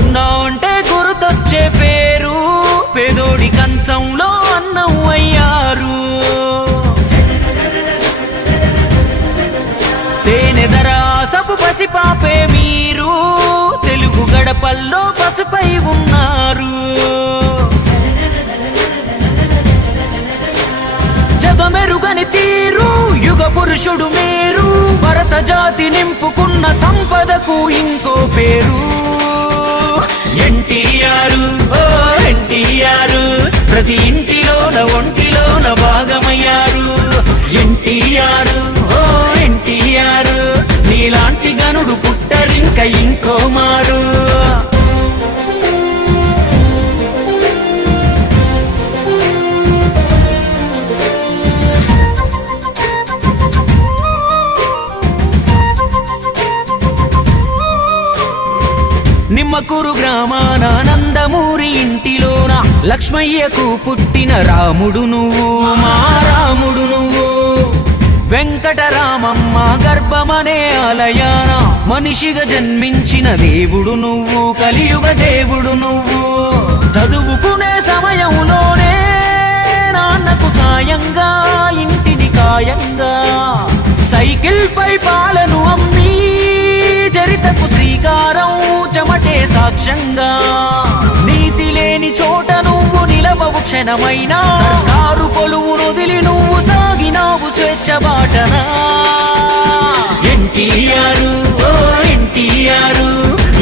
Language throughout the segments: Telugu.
అన్నా అంటే గుర్తొచ్చే పేరు, పేదోడి కంచంలో అన్నం అయ్యారు. తేనెదరాసపు పసిపాపే మీరు, తెలుగు గడపల్లో పసుపై ఉన్నారు. జగమెరుగని తీరు, యుగ పురుషుడు మీరు, భరత జాతి నింపుకున్న సంపదకు ఇంకో పేరు. ఎన్టీఆర్, ఓ ఎన్టీఆర్, ప్రతి ఇంటిలోన ఒంటిలోన భాగమయ్యారు. ఎన్టీఆర్, ఓ ఎన్టీఆర్, నీలాంటి గనుడు పుట్టరింక ఇంకో మారు. నిమ్మకూరు గ్రామాన నందమూరి ఇంటిలోన లక్ష్మయ్యకు పుట్టిన రాముడు నువ్వు, మా రాముడు నువ్వు. వెంకటరామమ్మ గర్భమనే ఆలయాన మనిషిగా జన్మించిన దేవుడు నువ్వు, కలియుగ దేవుడు నువ్వు. చదువుకునే సమయంలోనే నాన్నకు సాయంగా ఇంటిని కాయంగా సైకిల్ పై పాలను అమ్మి చరితకు శ్రీకారం చెమటే సాక్ష్యంగా. నీతి లేని చోట నువ్వు నిలవవు క్షణమైనా, సర్కారు కొలువును వదిలి నువ్వు సాగినావు స్వేచ్ఛ బాటనా. ఎన్టీఆర్, ఓ ఎన్టీఆర్,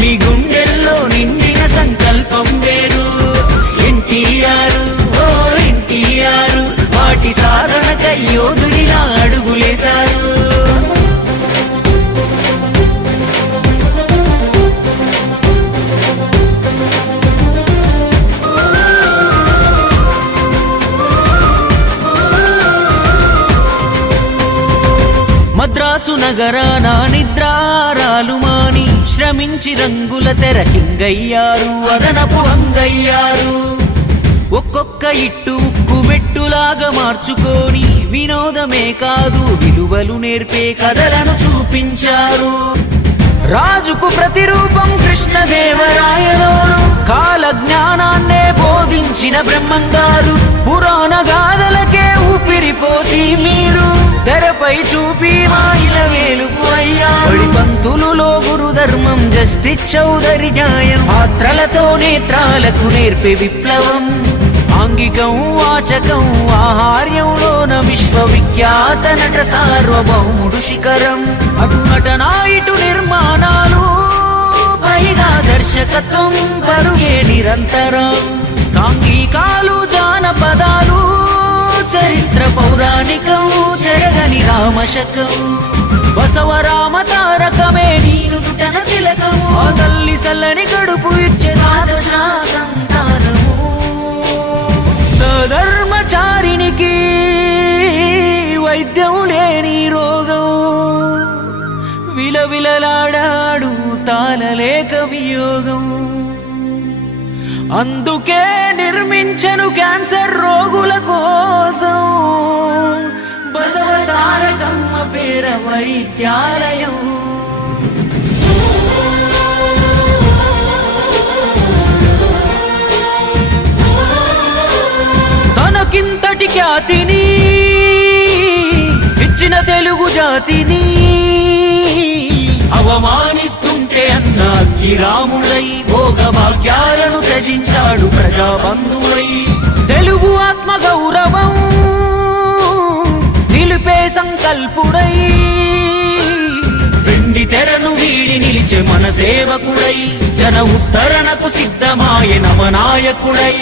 మీ గుండెల్లో నిండిన సంకల్పం వేరు. ఎన్టీఆర్, ఓ ఎన్టీఆర్, వాటి సాధనకై యోధుడిలా అడుగులేశారు. మద్రాసు నగరాన నిద్రారాలు మాని శ్రమించి రంగుల తెరకింగయ్యారు, అదనపు అంగయ్యారు. ఒక్కొక్క ఇట్టు ఉక్కు మెట్టులాగా మార్చుకొని వినోదమే కాదు విలువలు నేర్పే కథలను చూపించారు. రాజుకు ప్రతిరూపం కృష్ణదేవరాయలోరు, కాల జ్ఞానాన్నే బోధించిన బ్రహ్మంగారు. పురాణ గాథలకే ఊపిరిపోసి మీరు తెరపై చూపి మాయిల వేలుపు అయ్యారు. పంతులులో గురుధర్మం, జస్టిస్ చౌదరి న్యాయం, పాత్రలతో నేత్రాలకు నేర్పే విప్లవం. ఆంగికం వాచకం ఆహార్యంలోన విశ్వవిఖ్యాత నట సార్వభౌముడు శిఖరం. అటు నటనా ఇటు నిర్మాణాలు, పైగా దర్శకత్వం పరుగే నిరంతరం. సాంఘికాలు జానపదాలు, చరిత్ర పౌరాణికం, చెరగని రామశకం. బసవరామ తారకమే నీరు దుటన తిలకము, ఆ తల్లి సల్లని కడుపు ఇచ్చే సంతానము. సధర్మచారినికి వైద్యం లేని రోగం, విలవిలలాడాడు తాళలేక వియోగం. అందుకే నిర్మించను క్యాన్సర్ రోగుల కోసం బసవ తారకమ్మ పేర వైద్యాలయం. తనకింతటి ఖ్యాతిని ఇచ్చిన తెలుగు జాతిని అవమానిస్తుంటే అన్నాకి రాముడై భోగ భాగ్యాలను త్యజించాడు ప్రజాబంధువై. తెలుగు ఆత్మ గౌరవం నిలిపే సంకల్పుడై, వెండి తెరను వీడి నిలిచే మన సేవకుడై, జన ఉత్తరణకు సిద్ధమాయ నవనాయకుడై.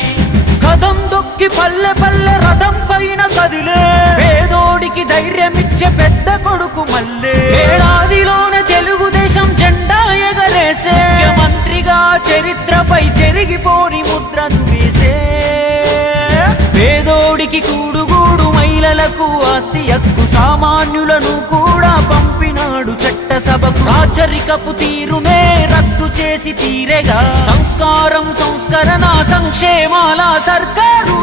కదం దొక్కి పల్లె పల్లె రథం పైన కదిలే పేదోడికి ధైర్యమిచ్చే పెద్ద కొడుకు మల్లే. ఏడాదిలోనే తెలుగుదేశం జెండా ఎగరేసే మంత్రిగా చరిత్రపై చెరిగిపోని ముద్రను వేసే. పేదోడికి కూడుగూడు, మహిళలకు ఆస్తి హక్కు, సామాన్యులను కూడా పంపినాడు చట్టసభకు. రాచరికపు తీరునే రద్దు చేసి తీరేగా సంస్కారం, సంస్కరణ, సంక్షేమాల సర్కారు.